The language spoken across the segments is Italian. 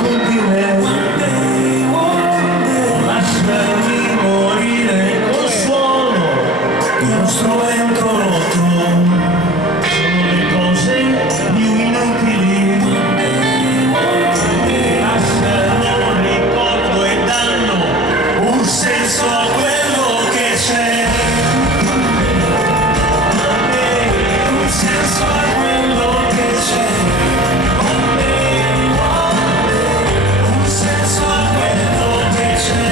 con me, lasciami morire col suono di uno strumento rotto. Sono le cose più inutili, lasciano un ricordo e danno un senso a quello che c'è. Un senso a quello che c'è. Un senso a quello che c'è.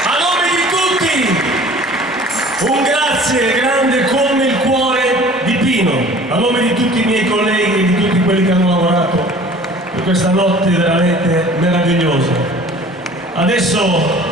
A nome di tutti, un grazie grande come il cuore di Pino, a nome di tutti i miei colleghi, di tutti quelli che hanno lavorato per questa notte veramente meravigliosa. Adesso